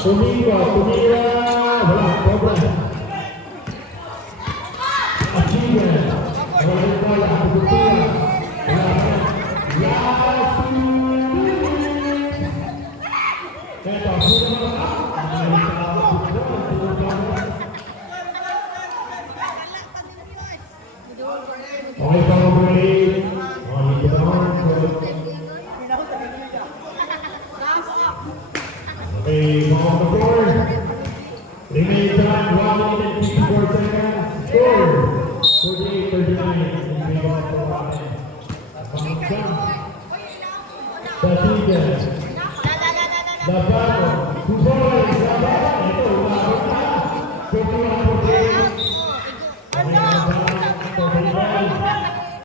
Tumira, wala, cobra. Achieve, wala yung bola, Tumira, wala, Yasu. Eto, okay, break. Okay, on the board. Remain time, 1 minute, 54 seconds. Score, 48-39. In favor of the Rockets. Tasiga. Labano. Kuboy. Labano. Ito, umabot na. 51